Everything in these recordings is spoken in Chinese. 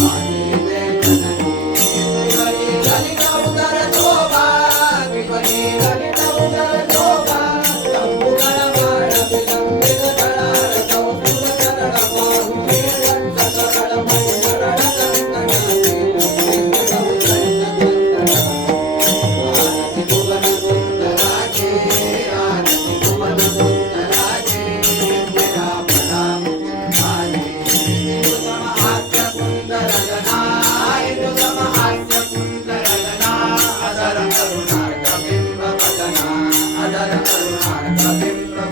one. बिंब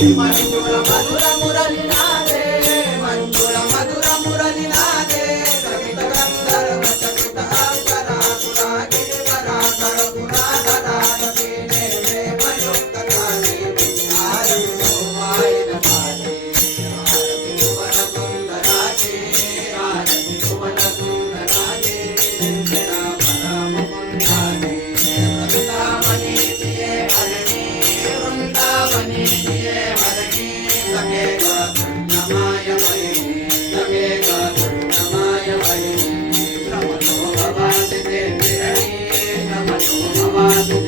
Amen. 我们玩